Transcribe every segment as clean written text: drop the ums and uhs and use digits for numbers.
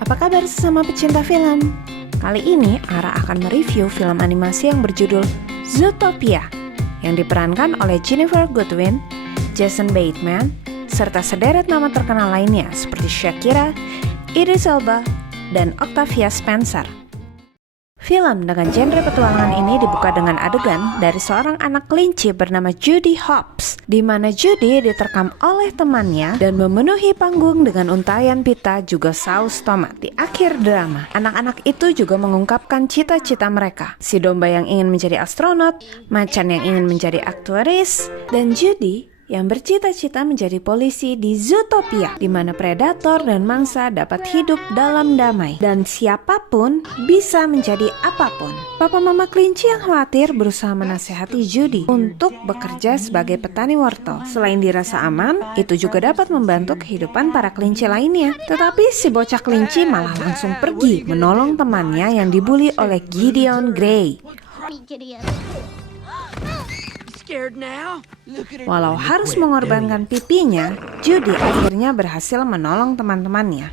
Apa kabar sesama pecinta film? Kali ini Ara akan mereview film animasi yang berjudul Zootopia yang diperankan oleh Ginnifer Goodwin, Jason Bateman, serta sederet nama terkenal lainnya seperti Shakira, Idris Elba, dan Octavia Spencer. Film dengan genre petualangan ini dibuka dengan adegan dari seorang anak kelinci bernama Judy Hopps, di mana Judy diterkam oleh temannya dan memenuhi panggung dengan untayan pita juga saus tomat. Di akhir drama, anak-anak itu juga mengungkapkan cita-cita mereka. Si domba yang ingin menjadi astronot, macan yang ingin menjadi aktuaris, dan Judy yang bercita-cita menjadi polisi di Zootopia, di mana predator dan mangsa dapat hidup dalam damai dan siapapun bisa menjadi apapun. Papa Mama kelinci yang khawatir berusaha menasihati Judy untuk bekerja sebagai petani wortel. Selain dirasa aman, itu juga dapat membantu kehidupan para kelinci lainnya. Tetapi si bocah kelinci malah langsung pergi menolong temannya yang dibully oleh Gideon Grey. Walau harus mengorbankan pipinya, Judy akhirnya berhasil menolong teman-temannya.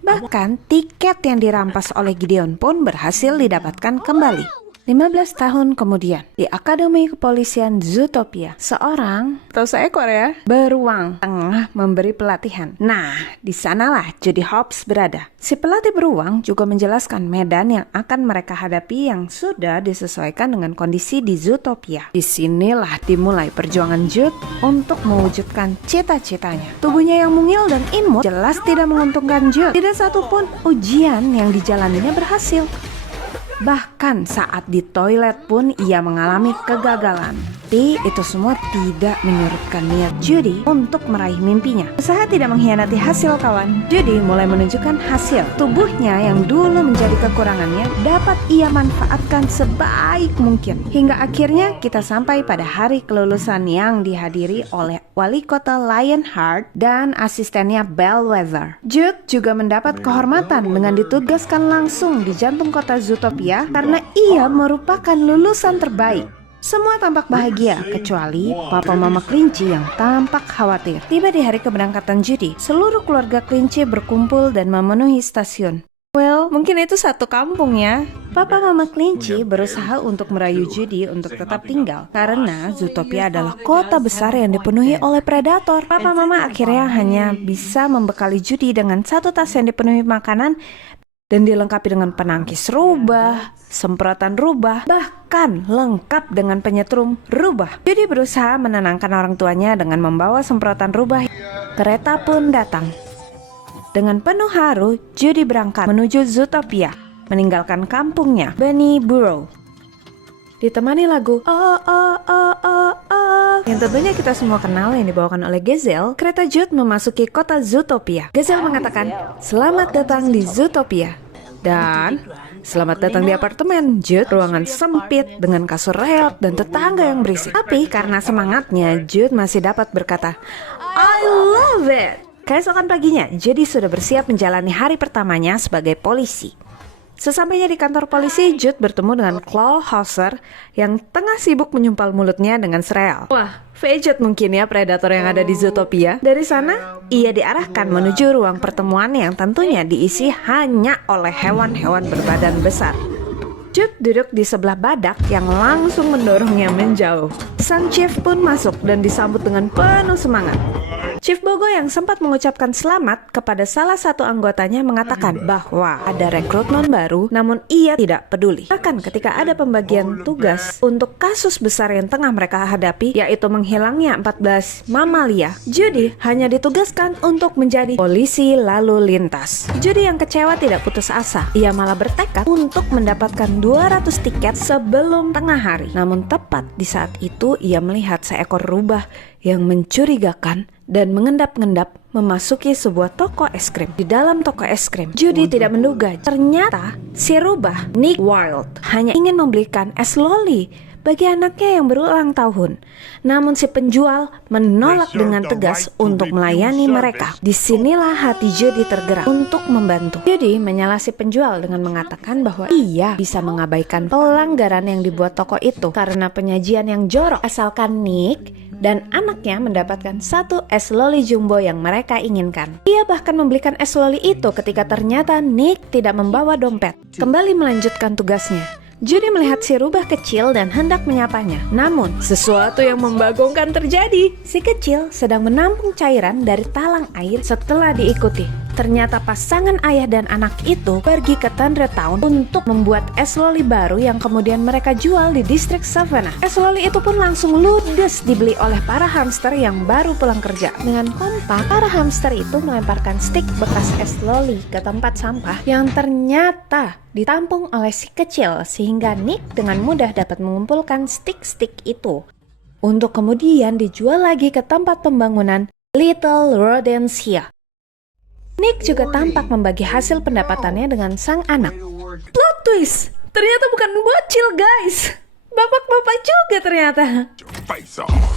Bahkan tiket yang dirampas oleh Gideon pun berhasil didapatkan kembali. 15 tahun kemudian, di Akademi Kepolisian Zootopia, seorang, atau seekor ya, beruang tengah memberi pelatihan. Nah, di sanalah Judy Hopps berada. Si pelatih beruang juga menjelaskan medan yang akan mereka hadapi yang sudah disesuaikan dengan kondisi di Zootopia. Disinilah dimulai perjuangan Jude untuk mewujudkan cita-citanya. Tubuhnya yang mungil dan imut jelas tidak menguntungkan Jude. Tidak satupun ujian yang dijalaninya berhasil. Bahkan saat di toilet pun ia mengalami kegagalan. Tapi itu semua tidak menyurutkan niat Judy untuk meraih mimpinya. Usaha tidak mengkhianati hasil, kawan. Judy mulai menunjukkan hasil. Tubuhnya yang dulu menjadi kekurangannya dapat ia manfaatkan sebaik mungkin. Hingga akhirnya kita sampai pada hari kelulusan yang dihadiri oleh wali kota Lionheart dan asistennya Bellwether. Jude juga mendapat kehormatan dengan ditugaskan langsung di jantung kota Zootopia karena ia merupakan lulusan terbaik. Semua tampak bahagia, kecuali Papa Mama kelinci yang tampak khawatir. Tiba di hari keberangkatan Judy, seluruh keluarga kelinci berkumpul dan memenuhi stasiun. Well, mungkin itu satu kampung ya. Papa Mama kelinci berusaha untuk merayu Judy untuk tetap tinggal karena Zootopia adalah kota besar yang dipenuhi oleh predator. Papa Mama akhirnya hanya bisa membekali Judy dengan satu tas yang dipenuhi makanan dan dilengkapi dengan penangkis rubah, semprotan rubah, bahkan lengkap dengan penyetrum rubah. Judy berusaha menenangkan orang tuanya dengan membawa semprotan rubah. Kereta pun datang. Dengan penuh haru, Judy berangkat menuju Zootopia, meninggalkan kampungnya, Bunny Burrow. Ditemani lagu Oh Oh Oh Oh Oh yang tentunya kita semua kenal yang dibawakan oleh Gazelle, kereta Jude memasuki kota Zootopia. Gazelle mengatakan, "Selamat datang di Zootopia." Dan selamat datang di apartemen Jude, ruangan sempit dengan kasur reot dan tetangga yang berisik. Tapi karena semangatnya, Jude masih dapat berkata, "I love it." Keesokan paginya, Judy sudah bersiap menjalani hari pertamanya sebagai polisi. Sesampainya di kantor polisi, Jude bertemu dengan Clawhauser yang tengah sibuk menyumpal mulutnya dengan sereal. Wah, fidget mungkin ya predator yang ada di Zootopia. Dari sana, ia diarahkan menuju ruang pertemuan yang tentunya diisi hanya oleh hewan-hewan berbadan besar. Jude duduk di sebelah badak yang langsung mendorongnya menjauh. Sang chief pun masuk dan disambut dengan penuh semangat. Chief Bogo yang sempat mengucapkan selamat kepada salah satu anggotanya mengatakan bahwa ada rekrutmen baru, namun ia tidak peduli. Bahkan ketika ada pembagian tugas untuk kasus besar yang tengah mereka hadapi, yaitu menghilangnya 14 mamalia, Judy hanya ditugaskan untuk menjadi polisi lalu lintas. Judy yang kecewa tidak putus asa. Ia malah bertekad untuk mendapatkan 200 tiket sebelum tengah hari. Namun tepat di saat itu ia melihat seekor rubah yang mencurigakan dan mengendap-endap memasuki sebuah toko es krim. Di dalam toko es krim, Judy tidak menduga ternyata si rubah Nick Wilde hanya ingin membelikan es loli bagi anaknya yang berulang tahun. Namun si penjual menolak dengan tegas untuk melayani mereka. Disinilah hati Judy tergerak untuk membantu. Judy menyalah si penjual dengan mengatakan bahwa ia bisa mengabaikan pelanggaran yang dibuat toko itu karena penyajian yang jorok, asalkan Nick dan anaknya mendapatkan satu es loli jumbo yang mereka inginkan. Ia bahkan membelikan es loli itu ketika ternyata Nick tidak membawa dompet. Kembali melanjutkan tugasnya. Judy melihat si rubah kecil dan hendak menyapanya. Namun, sesuatu yang membagongkan terjadi. Si kecil sedang menampung cairan dari talang air setelah diikuti. Ternyata pasangan ayah dan anak itu pergi ke Thunder Town untuk membuat es loli baru yang kemudian mereka jual di distrik Savannah. Es loli itu pun langsung ludes dibeli oleh para hamster yang baru pulang kerja. Dengan kompak, para hamster itu melemparkan stik bekas es loli ke tempat sampah yang ternyata ditampung oleh si kecil, sehingga Nick dengan mudah dapat mengumpulkan stik-stik itu untuk kemudian dijual lagi ke tempat pembangunan Little Rodensia. Nick juga tampak membagi hasil pendapatannya dengan sang anak. Plot twist! Ternyata bukan bocil, guys! Bapak-bapak juga ternyata.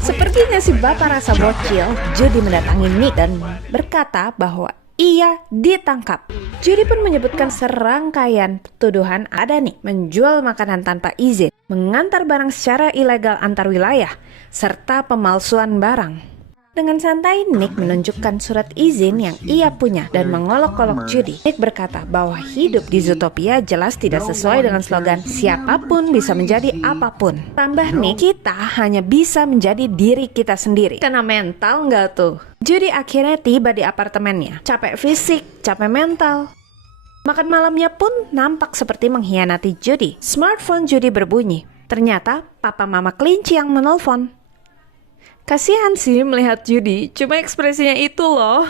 Sepertinya si bapak rasa bocil, Judy mendatangi Nick dan berkata bahwa ia ditangkap. Judy pun menyebutkan serangkaian tuduhan ada Nick menjual makanan tanpa izin, mengantar barang secara ilegal antar wilayah, serta pemalsuan barang. Dengan santai, Nick menunjukkan surat izin yang ia punya dan mengolok-olok Judy. Nick berkata bahwa hidup di Zootopia jelas tidak sesuai dengan slogan siapapun bisa menjadi apapun. Tambah Nick, kita hanya bisa menjadi diri kita sendiri. Kena mental nggak tuh? Judy akhirnya tiba di apartemennya. Capek fisik, capek mental. Makan malamnya pun nampak seperti mengkhianati Judy. Smartphone Judy berbunyi. Ternyata papa mama kelinci yang menelpon. Kasihan sih melihat Judy, cuma ekspresinya itu loh.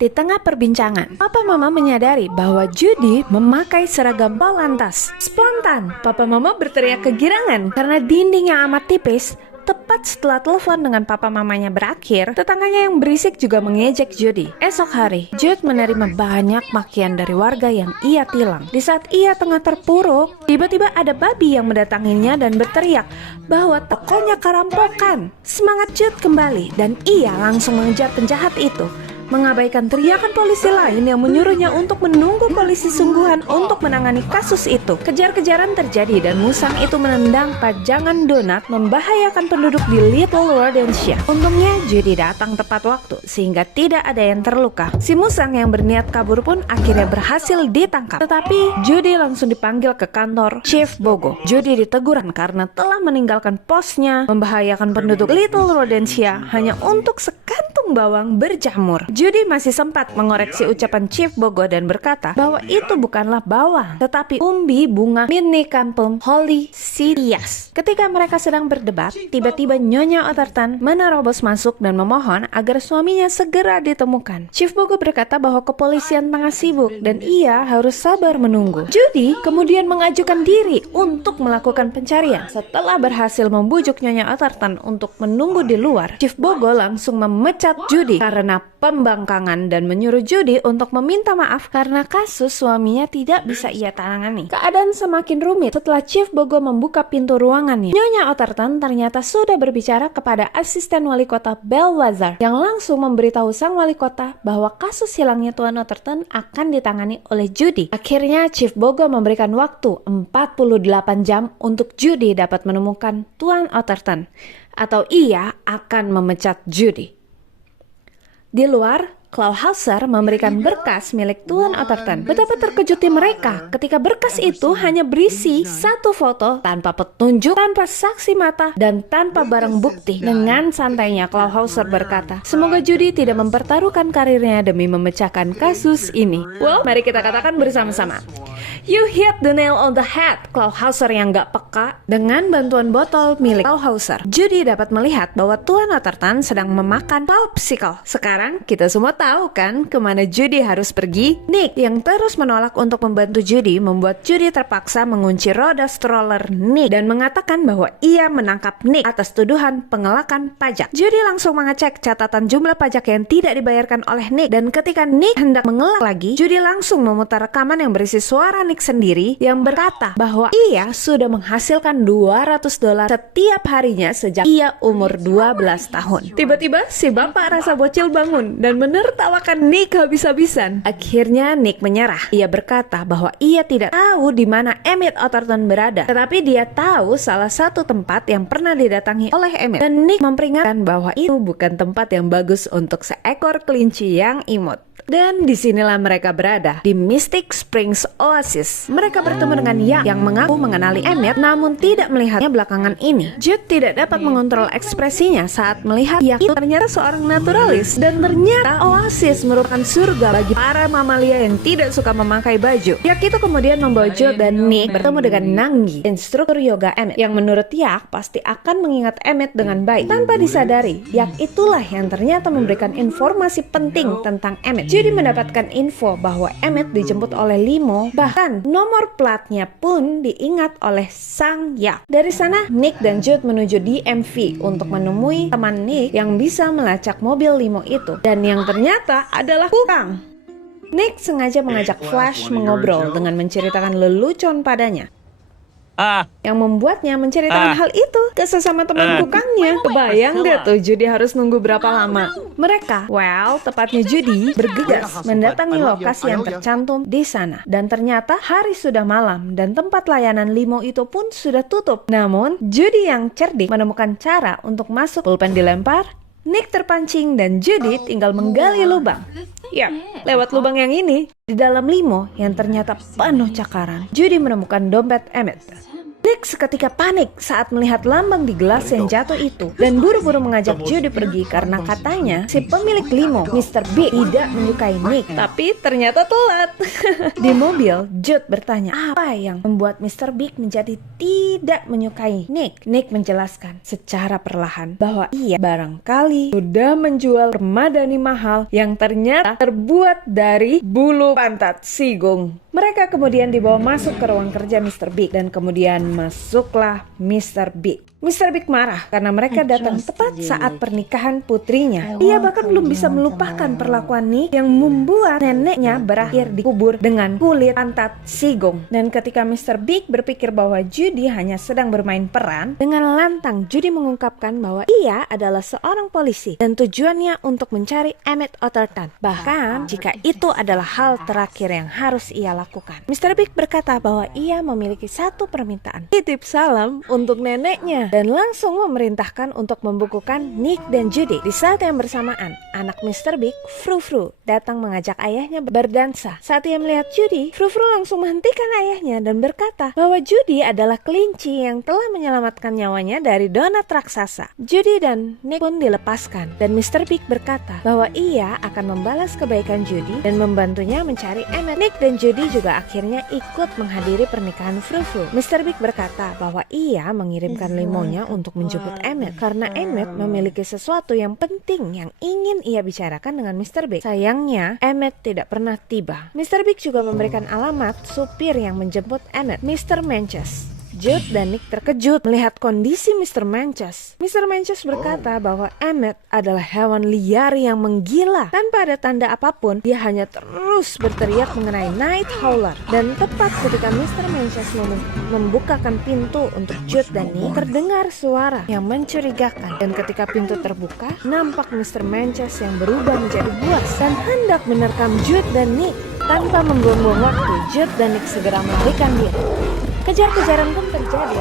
Di tengah perbincangan, papa mama menyadari bahwa Judy memakai seragam Polantas. Spontan, papa mama berteriak kegirangan karena dinding yang amat tipis. Tepat setelah telepon dengan papa mamanya berakhir, tetangganya yang berisik juga mengejek Judy. Esok hari, Jude menerima banyak makian dari warga yang ia tilang. Di saat ia tengah terpuruk, tiba-tiba ada babi yang mendatanginya dan berteriak bahwa tokonya kerampokan. Semangat Jude kembali dan ia langsung mengejar penjahat itu, mengabaikan teriakan polisi lain yang menyuruhnya untuk menunggu polisi sungguhan untuk menangani kasus itu. Kejar-kejaran terjadi dan musang itu menendang pajangan donat membahayakan penduduk di Little Rodensia. Untungnya Judy datang tepat waktu sehingga tidak ada yang terluka. Si musang yang berniat kabur pun akhirnya berhasil ditangkap. Tetapi Judy langsung dipanggil ke kantor Chief Bogo. Judy diteguran karena telah meninggalkan posnya, membahayakan penduduk Little Rodensia hanya untuk sekantung bawang berjamur. Judy masih sempat mengoreksi ucapan Chief Bogo dan berkata bahwa itu bukanlah bawang, tetapi umbi bunga Minicampum Hollysidias. Ketika mereka sedang berdebat, tiba-tiba Nyonya Otterton menerobos masuk dan memohon agar suaminya segera ditemukan. Chief Bogo berkata bahwa kepolisian tengah sibuk dan ia harus sabar menunggu. Judy kemudian mengajukan diri untuk melakukan pencarian. Setelah berhasil membujuk Nyonya Otterton untuk menunggu di luar, Chief Bogo langsung memecat Judy karena pembangkangan dan menyuruh Judy untuk meminta maaf karena kasus suaminya tidak bisa ia tangani. Keadaan semakin rumit setelah Chief Bogo membuka pintu ruangannya. Nyonya Otterton ternyata sudah berbicara kepada asisten wali kota Belwazar yang langsung memberitahu sang wali kota bahwa kasus hilangnya Tuan Otterton akan ditangani oleh Judy. Akhirnya Chief Bogo memberikan waktu 48 jam untuk Judy dapat menemukan Tuan Otterton atau ia akan memecat Judy. Di luar, Clawhauser memberikan berkas milik Tuan Otterton. Betapa terkejutnya mereka ketika berkas itu hanya berisi satu foto tanpa petunjuk, tanpa saksi mata, dan tanpa barang bukti. Dengan santainya Clawhauser berkata, semoga Judy tidak mempertaruhkan karirnya demi memecahkan kasus ini. Well, mari kita katakan bersama-sama. You hit the nail on the head, Clawhauser yang gak peka. Dengan bantuan botol milik Clawhauser, Judy dapat melihat bahwa Tuan Otterton sedang memakan popsicle. Sekarang kita semua tahu kan kemana Judy harus pergi? Nick yang terus menolak untuk membantu Judy membuat Judy terpaksa mengunci roda stroller Nick dan mengatakan bahwa ia menangkap Nick atas tuduhan pengelakan pajak. Judy langsung mengecek catatan jumlah pajak yang tidak dibayarkan oleh Nick dan ketika Nick hendak mengelak lagi, Judy langsung memutar rekaman yang berisi suara Nick Nick sendiri yang berkata bahwa ia sudah menghasilkan $200 setiap harinya sejak ia umur 12 tahun. Tiba-tiba si bapak rasa bocil bangun dan menertawakan Nick habis-habisan. Akhirnya Nick menyerah. Ia berkata bahwa ia tidak tahu di mana Emmett Otterton berada, tetapi dia tahu salah satu tempat yang pernah didatangi oleh Emmett. Dan Nick memperingatkan bahwa itu bukan tempat yang bagus untuk seekor kelinci yang imut. Dan disinilah mereka berada, di Mystic Springs Oasis. Mereka bertemu dengan yang mengaku mengenali Emmett, namun tidak melihatnya belakangan ini. Jude tidak dapat mengontrol ekspresinya saat melihat Yak itu ternyata seorang naturalis. Dan ternyata Oasis merupakan surga bagi para mamalia yang tidak suka memakai baju. Yak itu kemudian membawa Jude dan Nick bertemu dengan Nanggi, instruktur yoga Emmett, yang menurut Yak pasti akan mengingat Emmett dengan baik. Tanpa disadari, Yak itulah yang ternyata memberikan informasi penting tentang Emmett. Judy mendapatkan info bahwa Emmett dijemput oleh limo, bahkan nomor platnya pun diingat oleh sang Yak. Dari sana, Nick dan Jude menuju DMV untuk menemui teman Nick yang bisa melacak mobil limo itu, dan yang ternyata adalah Kukang. Nick sengaja mengajak Flash mengobrol dengan menceritakan lelucon padanya, yang membuatnya menceritakan hal itu ke sesama teman Kukangnya. Kebayang deh tuh Judy harus nunggu berapa lama. Mereka, tepatnya Judy, bergegas mendatangi lokasi yang tercantum di sana. Dan ternyata hari sudah malam dan tempat layanan limo itu pun sudah tutup. Namun, Judy yang cerdik menemukan cara untuk masuk. Pulpen dilempar, Nick terpancing dan Judy tinggal menggali lubang. Lewat lubang yang ini, di dalam limo yang ternyata penuh cakaran, Judy menemukan dompet Emmett. Nick seketika panik saat melihat lambang di gelas yang jatuh itu dan buru-buru mengajak Judy pergi karena katanya si pemilik limo, Mr. Big, tidak menyukai Nick. Tapi ternyata telat. Di mobil, Jude bertanya apa yang membuat Mr. Big menjadi tidak menyukai Nick. Nick menjelaskan secara perlahan bahwa ia barangkali sudah menjual permadani mahal yang ternyata terbuat dari bulu pantat sigung. Mereka kemudian dibawa masuk ke ruang kerja Mr. Big dan kemudian masuklah Mr. Big. Mr. Big marah karena mereka datang tepat saat pernikahan putrinya. Ia bahkan belum bisa melupakan perlakuan Nick yang membuat neneknya berakhir dikubur dengan kulit pantat sigung. Dan ketika Mr. Big berpikir bahwa Judy hanya sedang bermain peran, dengan lantang Judy mengungkapkan bahwa ia adalah seorang polisi dan tujuannya untuk mencari Emmett Otterton. Bahkan jika itu adalah hal terakhir yang harus ia lakukan. Mr. Big berkata bahwa ia memiliki satu permintaan, titip salam untuk neneknya, dan langsung memerintahkan untuk membukukan Nick dan Judy. Di saat yang bersamaan, anak Mr. Big, Frou-Frou, datang mengajak ayahnya berdansa. Saat ia melihat Judy, Frou-Frou langsung menghentikan ayahnya dan berkata bahwa Judy adalah kelinci yang telah menyelamatkan nyawanya dari donat raksasa. Judy dan Nick pun dilepaskan dan Mr. Big berkata bahwa ia akan membalas kebaikan Judy dan membantunya mencari Emmett. Nick dan Judy juga akhirnya ikut menghadiri pernikahan Frou-Frou. Mr. Big berkata bahwa ia mengirimkan limonya untuk menjemput Emmett karena Emmett memiliki sesuatu yang penting yang ingin ia bicarakan dengan Mr. Big. Sayangnya, Emmett tidak pernah tiba. Mr. Big juga memberikan alamat supir yang menjemput Emmett, Mr. Manches. Jude dan Nick terkejut melihat kondisi Mr. Manches. Mr. Manches berkata bahwa Emmett adalah hewan liar yang menggila. Tanpa ada tanda apapun, dia hanya terus berteriak mengenai Night Howler. Dan tepat ketika Mr. Manches membukakan pintu untuk Jude dan Nick, terdengar suara yang mencurigakan. Dan ketika pintu terbuka, nampak Mr. Manches yang berubah menjadi buas dan hendak menerkam Jude dan Nick. Tanpa membuang-buang waktu, Jude dan Nick segera melarikan diri. Kejar-kejaran pun terjadi.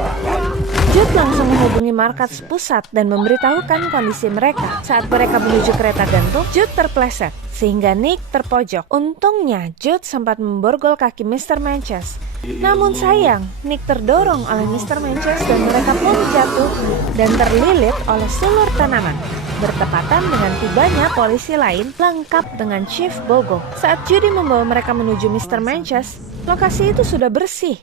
Jude langsung menghubungi markas pusat dan memberitahukan kondisi mereka. Saat mereka menuju kereta gantung, Jude terpleset sehingga Nick terpojok. Untungnya Jude sempat memborgol kaki Mr. Manches. Namun sayang, Nick terdorong oleh Mr. Manches dan mereka pun jatuh dan terlilit oleh sulur tanaman. Bertepatan dengan tibanya polisi lain lengkap dengan Chief Bogo. Saat Judy membawa mereka menuju Mr. Manches, lokasi itu sudah bersih.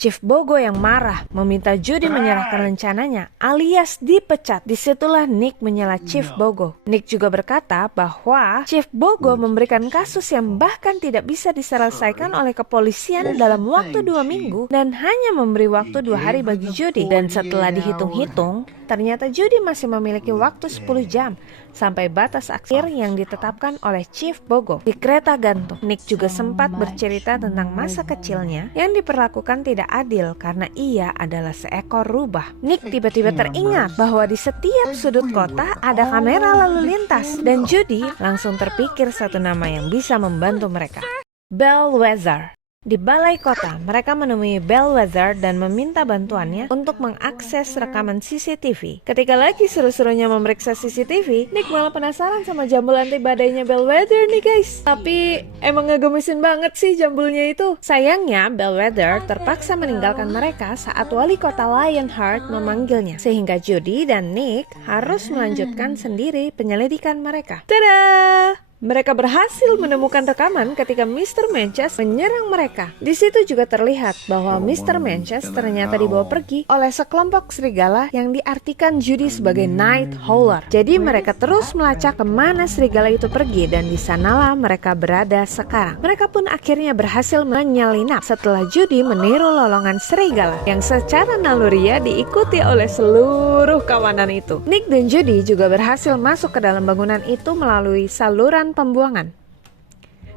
Chief Bogo yang marah meminta Judy menyerahkan rencananya alias dipecat. Disitulah Nick menyela Chief Bogo. Nick juga berkata bahwa Chief Bogo memberikan kasus yang bahkan tidak bisa diselesaikan oleh kepolisian dalam waktu 2 minggu dan hanya memberi waktu 2 hari bagi Judy. Dan setelah dihitung-hitung, ternyata Judy masih memiliki waktu 10 jam sampai batas akhir yang ditetapkan oleh Chief Bogo di kereta gantung. Nick juga sempat bercerita tentang masa kecilnya yang diperlakukan tidak adil karena ia adalah seekor rubah. Nick tiba-tiba teringat bahwa di setiap sudut kota ada kamera lalu lintas dan Judy langsung terpikir satu nama yang bisa membantu mereka. Bellwether. Di balai kota, mereka menemui Bellwether dan meminta bantuannya untuk mengakses rekaman CCTV. Ketika lagi seru-serunya memeriksa CCTV, Nick malah penasaran sama jambul anti badainya Bellwether nih guys. Tapi emang ngegemesin banget sih jambulnya itu. Sayangnya, Bellwether terpaksa meninggalkan mereka saat wali kota Lionheart memanggilnya. Sehingga Judy dan Nick harus melanjutkan sendiri penyelidikan mereka. Tada! Mereka berhasil menemukan rekaman ketika Mr. Manchester menyerang mereka. Di situ juga terlihat bahwa Mr. Manchester ternyata dibawa pergi oleh sekelompok serigala yang diartikan Judy sebagai Night Howler. Jadi mereka terus melacak kemana serigala itu pergi dan di sanalah mereka berada sekarang. Mereka pun akhirnya berhasil menyelinap setelah Judy meniru lolongan serigala yang secara naluriah diikuti oleh seluruh kawanan itu. Nick dan Judy juga berhasil masuk ke dalam bangunan itu melalui saluran pembuangan.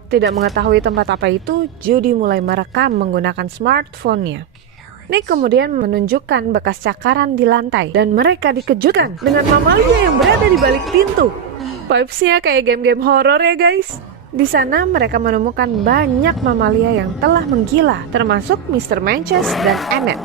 Tidak mengetahui tempat apa itu, Judy mulai merekam menggunakan smartphone-nya. Nick kemudian menunjukkan bekas cakaran di lantai dan mereka dikejutkan dengan mamalia yang berada di balik pintu. Vibes-nya kayak game-game horor ya guys. Di sana mereka menemukan banyak mamalia yang telah menggila, termasuk Mr. Manchester dan Emmett.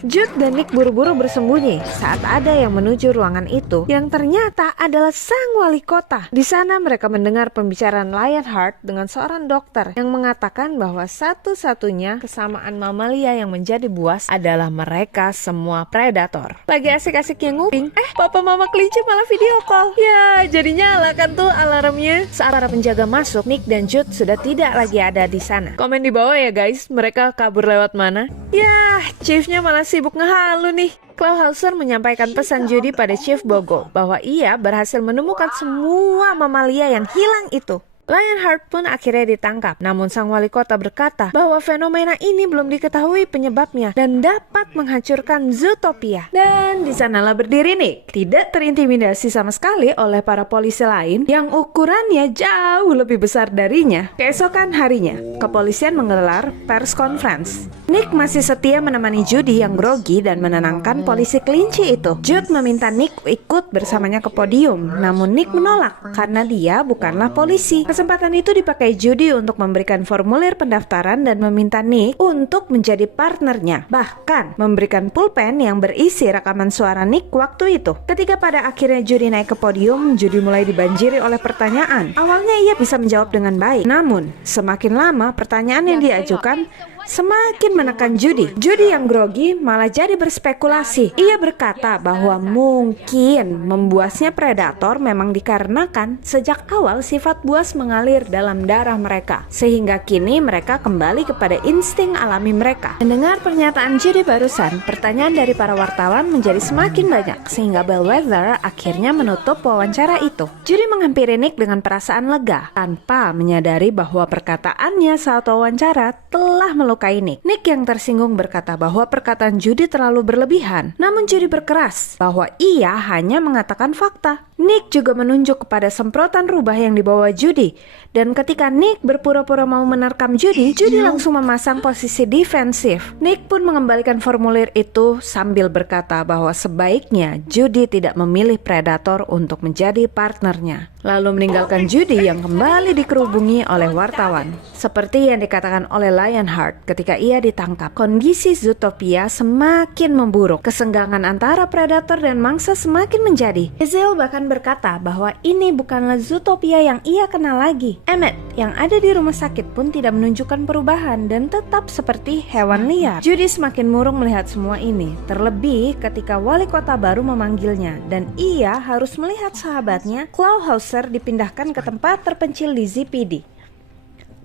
Jude dan Nick buru-buru bersembunyi saat ada yang menuju ruangan itu yang ternyata adalah sang wali kota. Di sana mereka mendengar pembicaraan Lionheart dengan seorang dokter yang mengatakan bahwa satu-satunya kesamaan mamalia yang menjadi buas adalah mereka semua predator. Lagi asik-asiknya nguping, papa mama kelinci malah video call. Ya, jadi nyala kan tuh alarmnya. Saat para penjaga masuk, Nick dan Jude sudah tidak lagi ada di sana. Komen di bawah ya guys, mereka kabur lewat mana? Ya, Chiefnya malah sibuk ngehalu nih. Clawhauser menyampaikan pesan Judy pada Chief Bogo bahwa ia berhasil menemukan semua mamalia yang hilang itu. Lionheart pun akhirnya ditangkap. Namun sang wali kota berkata bahwa fenomena ini belum diketahui penyebabnya dan dapat menghancurkan Zootopia. Dan di sanalah berdiri Nick, tidak terintimidasi sama sekali oleh para polisi lain yang ukurannya jauh lebih besar darinya. Keesokan harinya, kepolisian menggelar press conference. Nick masih setia menemani Judy yang grogi dan menenangkan polisi kelinci itu. Jude meminta Nick ikut bersamanya ke podium, namun Nick menolak karena dia bukanlah polisi. Kesempatan itu dipakai Judy untuk memberikan formulir pendaftaran dan meminta Nick untuk menjadi partnernya. Bahkan memberikan pulpen yang berisi rekaman suara Nick waktu itu. Ketika pada akhirnya Judy naik ke podium, Judy mulai dibanjiri oleh pertanyaan. Awalnya ia bisa menjawab dengan baik, namun semakin lama pertanyaan yang diajukan semakin menekan Judy. Judy yang grogi malah jadi berspekulasi. Ia berkata bahwa mungkin membuasnya predator memang dikarenakan sejak awal sifat buas mengalir dalam darah mereka, sehingga kini mereka kembali kepada insting alami mereka. Mendengar pernyataan Judy barusan, pertanyaan dari para wartawan menjadi semakin banyak, sehingga Bellwether akhirnya menutup wawancara itu. Judy menghampiri Nick dengan perasaan lega, tanpa menyadari bahwa perkataannya saat wawancara telah melukai Nick. Nick yang tersinggung berkata bahwa perkataan Judy terlalu berlebihan, namun Judy berkeras bahwa ia hanya mengatakan fakta. Nick juga menunjuk kepada semprotan rubah yang dibawa Judy, dan ketika Nick berpura-pura mau menerkam Judy, Judy langsung memasang posisi defensif. Nick pun mengembalikan formulir itu sambil berkata bahwa sebaiknya Judy tidak memilih predator untuk menjadi partnernya, lalu meninggalkan Judy yang kembali dikerubungi oleh wartawan. Seperti yang dikatakan oleh Lionheart ketika ia ditangkap, kondisi Zootopia semakin memburuk. Kesenggangan antara predator dan mangsa semakin menjadi. Hazel bahkan berkata bahwa ini bukanlah Zootopia yang ia kenal lagi. Emmett yang ada di rumah sakit pun tidak menunjukkan perubahan dan tetap seperti hewan liar. Judy semakin murung melihat semua ini, terlebih ketika wali kota baru memanggilnya dan ia harus melihat sahabatnya Clawhauser dipindahkan ke tempat terpencil di ZPD.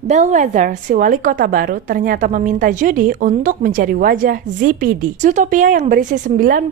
Bellwether, si wali kota baru, ternyata meminta Judy untuk menjadi wajah ZPD. Zootopia yang berisi 90%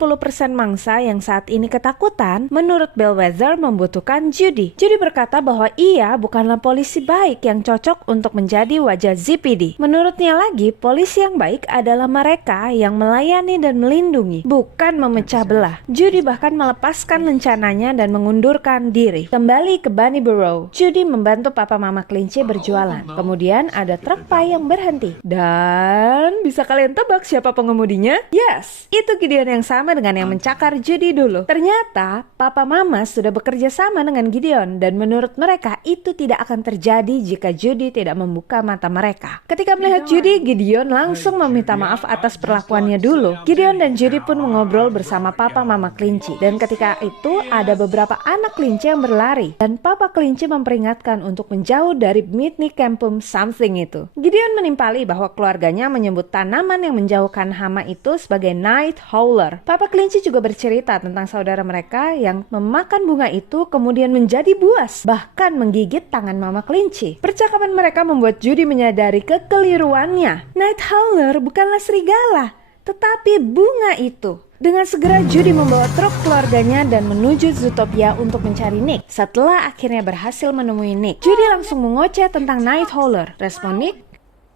mangsa yang saat ini ketakutan, menurut Bellwether membutuhkan Judy. Judy berkata bahwa ia bukanlah polisi baik yang cocok untuk menjadi wajah ZPD. Menurutnya lagi, polisi yang baik adalah mereka yang melayani dan melindungi, bukan memecah belah. Judy bahkan melepaskan rencananya dan mengundurkan diri. Kembali ke Bunny Burrow, Judy membantu papa mama kelinci berjualan. Kemudian ada truk pie yang berhenti. Dan bisa kalian tebak siapa pengemudinya? Yes, itu Gideon yang sama dengan yang mencakar Judy dulu. Ternyata papa mama sudah bekerja sama dengan Gideon dan menurut mereka itu tidak akan terjadi jika Judy tidak membuka mata mereka. Ketika melihat Judy, Gideon langsung meminta maaf atas perlakuannya dulu. Gideon dan Judy pun mengobrol bersama papa mama kelinci. Dan ketika itu ada beberapa anak kelinci yang berlari dan papa kelinci memperingatkan untuk menjauh dari Midnight Campum something itu. Gideon menimpali bahwa keluarganya menyebut tanaman yang menjauhkan hama itu sebagai night howler. Papa kelinci juga bercerita tentang saudara mereka yang memakan bunga itu kemudian menjadi buas, bahkan menggigit tangan mama kelinci. Percakapan mereka membuat Judy menyadari kekeliruannya. Night howler bukanlah serigala, tetapi bunga itu. Dengan segera Judy membawa truk keluarganya dan menuju Zootopia untuk mencari Nick. Setelah akhirnya berhasil menemui Nick, Judy langsung mengoceh tentang Night Howler. Respon Nick,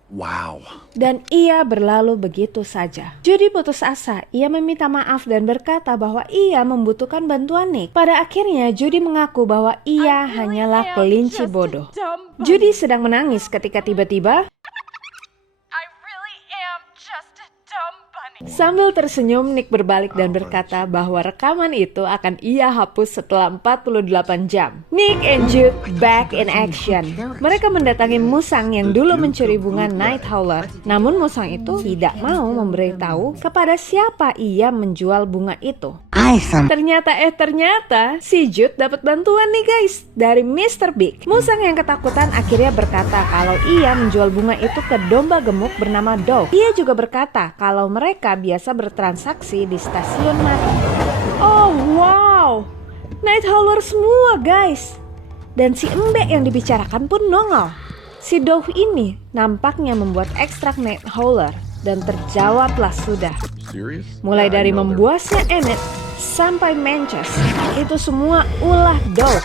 "Wow." Dan ia berlalu begitu saja. Judy putus asa. Ia meminta maaf dan berkata bahwa ia membutuhkan bantuan Nick. Pada akhirnya Judy mengaku bahwa ia hanyalah kelinci bodoh. Judy sedang menangis ketika tiba-tiba sambil tersenyum, Nick berbalik dan berkata bahwa rekaman itu akan ia hapus setelah 48 jam. Nick and Jude back in action. Mereka mendatangi musang yang dulu mencuri bunga Night Howler. Namun musang itu tidak mau memberitahu kepada siapa ia menjual bunga itu. Ternyata si Jude dapat bantuan nih guys dari Mr. Big. Musang yang ketakutan akhirnya berkata kalau ia menjual bunga itu ke domba gemuk bernama Dog. Ia juga berkata kalau mereka biasa bertransaksi di stasiun mati. Oh wow, Night Howler semua guys. Dan si embek yang dibicarakan pun nongol. Si Dove ini nampaknya membuat ekstrak Night Howler dan terjawablah sudah. Mulai dari membuasnya Emmet sampai Manchas, itu semua ulah Dove.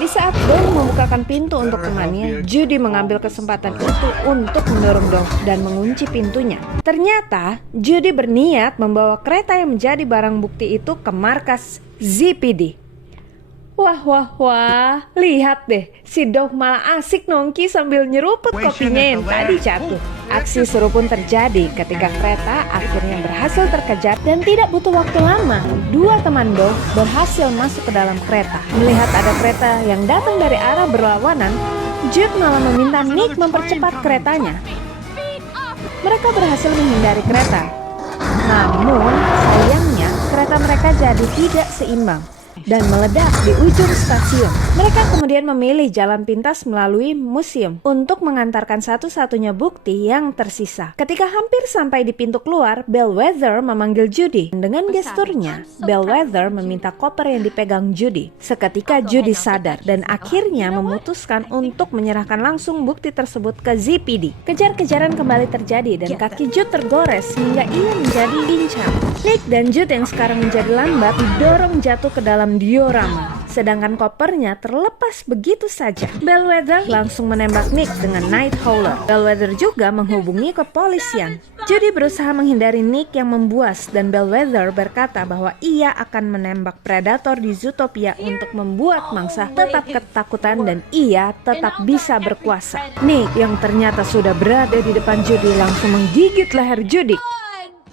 Di saat Dove membukakan pintu untuk temannya, Judy mengambil kesempatan itu untuk mendorong Dove dan mengunci pintunya. Ternyata Judy berniat membawa kereta yang menjadi barang bukti itu ke markas ZPD. Wah, lihat deh, si Dove malah asik nongki sambil nyeruput kopinya yang tadi jatuh. Aksi seru pun terjadi ketika kereta akhirnya berhasil terkejar dan tidak butuh waktu lama. Dua teman Dove berhasil masuk ke dalam kereta. Melihat ada kereta yang datang dari arah berlawanan, Jude malah meminta Nick mempercepat keretanya. Mereka berhasil menghindari kereta. Namun, sayangnya kereta mereka jadi tidak seimbang dan meledak di ujung stasiun. Mereka kemudian memilih jalan pintas melalui museum untuk mengantarkan satu-satunya bukti yang tersisa. Ketika hampir sampai di pintu keluar, Bellwether memanggil Judy. Dengan gesturnya, Bellwether meminta koper yang dipegang Judy. Seketika Judy sadar dan akhirnya memutuskan untuk menyerahkan langsung bukti tersebut ke ZPD. Kejar-kejaran kembali terjadi dan kaki Jude tergores hingga ia menjadi pincang. Nick dan Jude yang sekarang menjadi lambat didorong jatuh ke dalam diorama, sedangkan kopernya terlepas begitu saja. Bellwether langsung menembak Nick dengan Night Howler. Bellwether juga menghubungi kepolisian. Judy berusaha menghindari Nick yang membuas dan Bellwether berkata bahwa ia akan menembak predator di Zootopia untuk membuat mangsa tetap ketakutan dan ia tetap bisa berkuasa. Nick yang ternyata sudah berada di depan Judy langsung menggigit leher Judy.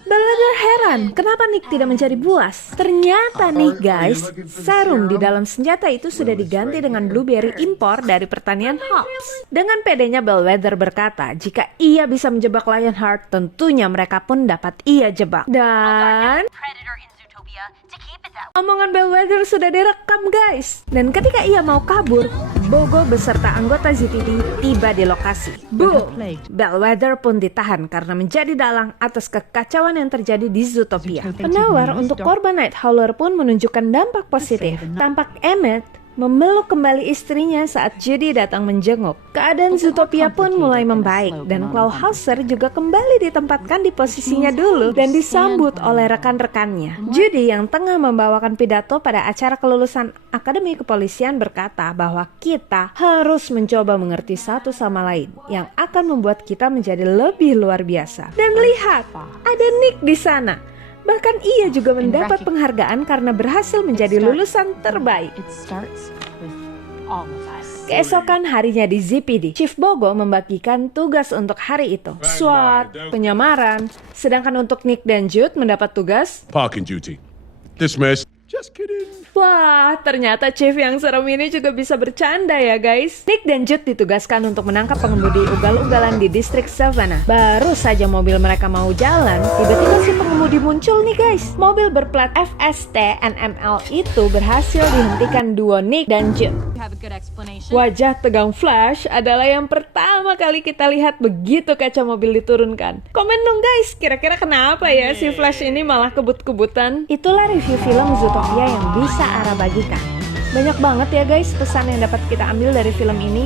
Bellwether heran, kenapa Nick tidak menjadi buas? Ternyata nih guys, serum di dalam senjata itu sudah diganti dengan blueberry impor dari pertanian hops. Dengan pedenya Bellwether berkata, jika ia bisa menjebak Lionheart, tentunya mereka pun dapat ia jebak. Dan omongan Bellwether sudah direkam guys. Dan ketika ia mau kabur, Bogo beserta anggota ZPD tiba di lokasi. Boom! Bellwether pun ditahan karena menjadi dalang atas kekacauan yang terjadi di Zootopia. Penawar untuk korban Night Howler pun menunjukkan dampak positif. Tampak Emmet memeluk kembali istrinya saat Judy datang menjenguk. Keadaan Zootopia pun mulai membaik dan Clawhauser juga kembali ditempatkan di posisinya dulu dan disambut oleh rekan-rekannya. Judy yang tengah membawakan pidato pada acara kelulusan Akademi Kepolisian berkata bahwa kita harus mencoba mengerti satu sama lain yang akan membuat kita menjadi lebih luar biasa. Dan lihat, ada Nick di sana. Bahkan ia juga mendapat penghargaan karena berhasil menjadi lulusan terbaik. Keesokan harinya di ZPD, Chief Bogo membagikan tugas untuk hari itu. SWAT, penyamaran, sedangkan untuk Nick dan Jude mendapat tugas parking duty. Dismissed. Just kidding. Wah, ternyata Chief yang serem ini juga bisa bercanda ya guys. Nick dan Jude ditugaskan untuk menangkap pengemudi ugal-ugalan di distrik Savannah. Baru saja mobil mereka mau jalan, tiba-tiba si pengemudi muncul nih guys. Mobil berplat FST NML itu berhasil dihentikan duo Nick dan Jude. Wajah tegang Flash adalah yang pertama kali kita lihat begitu kaca mobil diturunkan. Komen dong guys, kira-kira kenapa ya si Flash ini malah kebut-kebutan? Itulah review film Zootopia yang bisa Ara bagikan. Banyak banget ya guys pesan yang dapat kita ambil dari film ini.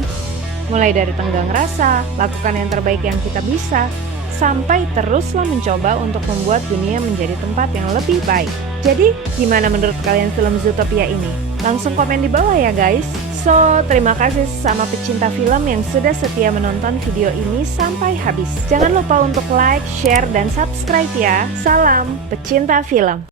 Mulai dari tenggang rasa, lakukan yang terbaik yang kita bisa, sampai teruslah mencoba untuk membuat dunia menjadi tempat yang lebih baik. Jadi, gimana menurut kalian film Zootopia ini? Langsung komen di bawah ya guys. So, terima kasih sama pecinta film yang sudah setia menonton video ini sampai habis. Jangan lupa untuk like, share, dan subscribe ya. Salam pecinta film.